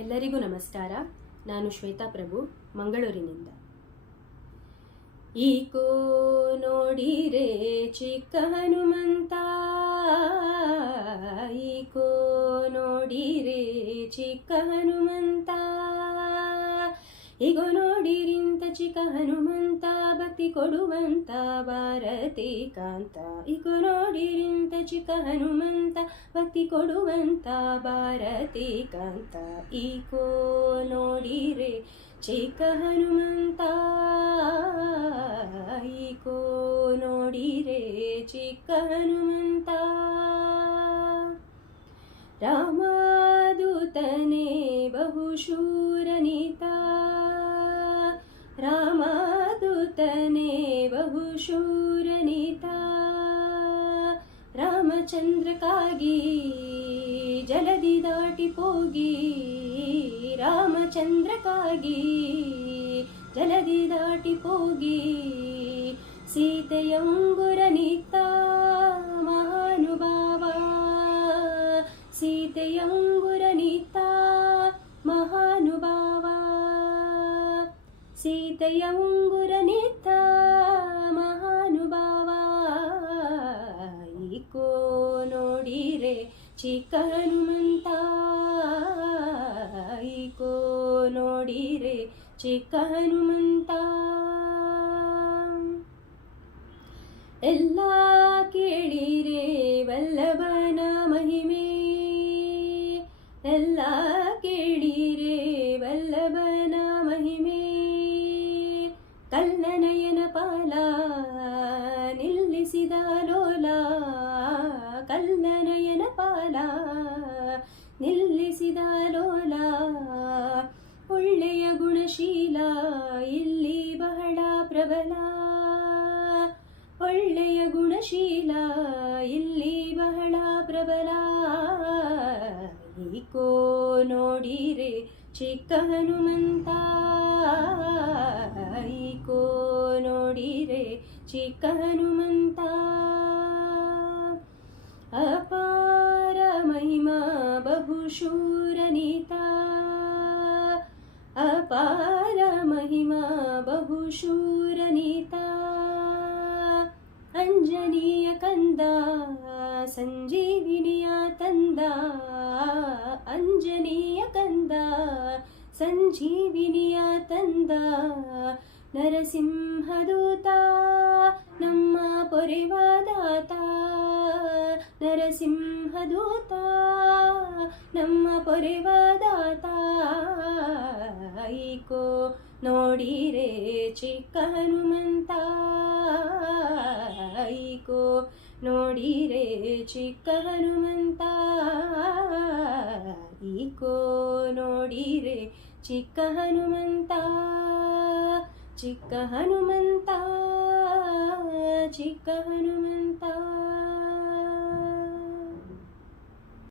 ಎಲ್ಲರಿಗೂ ನಮಸ್ಕಾರ. ನಾನು ಶ್ವೇತಾ ಪ್ರಭು, ಮಂಗಳೂರಿನಿಂದ. ಈಕೋ ನೋಡಿರೆ ಚಿಕ್ಕ ಹನುಮಂತ, ಈಕೋ ನೋಡಿರೆ ಚಿಕ್ಕ ಹನುಮಂತ, ಈಗೋ ನೋಡಿರಿಂತ ಚಿಕ್ಕ ಹನುಮಂತ, ಭಕ್ತಿ ಕೊಡುವಂತ ಭಾರತಿ ಕಾಂತ. ಈಗೋ ನೋಡಿರಿಂತ ಚಿಕ್ಕ ಹನುಮಂತ, ಭಕ್ತಿ ಕೊಡುವಂತ ಭಾರತಿ ಕಾಂತ. ಈಕೋ ನೋಡಿರೆ ಚಿಕ್ಕ ಹನುಮಂತ, ಈಕೋ ನೋಡಿರೆ ಚಿಕ್ಕ ಹನುಮಂತ. ರಾಮದೂತನೇ ಬಹುಶೂರನಿತ, ರಾಮದೂತನೇ ಬಹುಶೂರನಿತ, ರಾಮಚಂದ್ರಕ್ಕಾಗಿ ಜಲದಿ ದಾಟಿ ಹೋಗಿ, ರಾಮಚಂದ್ರಕ್ಕಾಗಿ ಜಲದಿ ದಾಟಿ ಹೋಗಿ, ಸೀತೆಯ ಉಂಗುರನಿತ್ತ ಮಹಾನುಭಾವ, ಸೀತೆಯ ಉಂಗುರನಿತ್ತ ಮಹಾನುಭಾವ, ಸೀತೆಯ ಉಂಗುರನಿತ್ತ ಮಹಾನುಭಾವ. ಈಕೋ ನೋಡಿರೆ ಚಿಕ್ಕ ಹನುಮಂತ, ಈಕೋ ನೋಡಿರೆ ಚಿಕ್ಕ ಹನುಮಂತ. ಎಲ್ಲ ಕೇಳಿರೆ ವಲ್ಲಭನ ಮಹಿಮೆ, ಎಲ್ಲ ಕೇಳಿರೆ ವಲ್ಲಭನ ಮಹಿಮೆ, ಕಲ್ಲನಯನ ಪಾಲ ನಿಲ್ಲಿಸಿದ ಲೋಲ, ಕಲ್ಲನಯನ ಪಾಲ ನಿಲ್ಲಿಸಿದ ಲೋಲ, ಒಳ್ಳೆಯ ಗುಣಶೀಲ ಇಲ್ಲಿ ಬಹಳ ಪ್ರಬಲ, ಒಳ್ಳೆಯ ಗುಣಶೀಲ ಇಲ್ಲಿ ಬಹಳ ಪ್ರಬಲ. ಈಕೋ ನೋಡಿರೆ ಚಿಕ್ಕ ಹನುಮಂತ, ಈಕೋ ನೋಡಿರೆ ಚಿಕ್ಕ ಹನುಮಂತ. ಅಪಾರ ಮಹಿಮಾ ಬಹುಶೂರನಿತ, ಅಪಾರ ಮಹಿಮಾ ಬಹುಶೂರನಿತ, ಅಂಜನೀಯ ಕಂದ ಸಂಜೀವಿನಿಯ ತಂದ, ಅಂಜನೀಯ ಕಂದ ಸಂಜೀವಿನಿಯ ತಂದ, ನರಸಿಂಹದೂತ ನಮ್ಮ ಪೊರೆವಾದಾತ, ನರಸಿಂಹದೂತ ನಮ್ಮ ಪೊರೆವಾದಾತ. ಈಕೋ ನೋಡಿರೆ ಚಿಕ್ಕ ಹನುಮಂತ, ಈಕೋ ನೋಡಿರೆ ಚಿಕ್ಕ ಹನುಮಂತ, ಈಕೋ ನೋಡಿರೆ ಚಿಕ್ಕ ಹನುಮಂತ, ಚಿಕ್ಕ ಹನುಮಂತ, ಚಿಕ್ಕ ಹನುಮಂತ.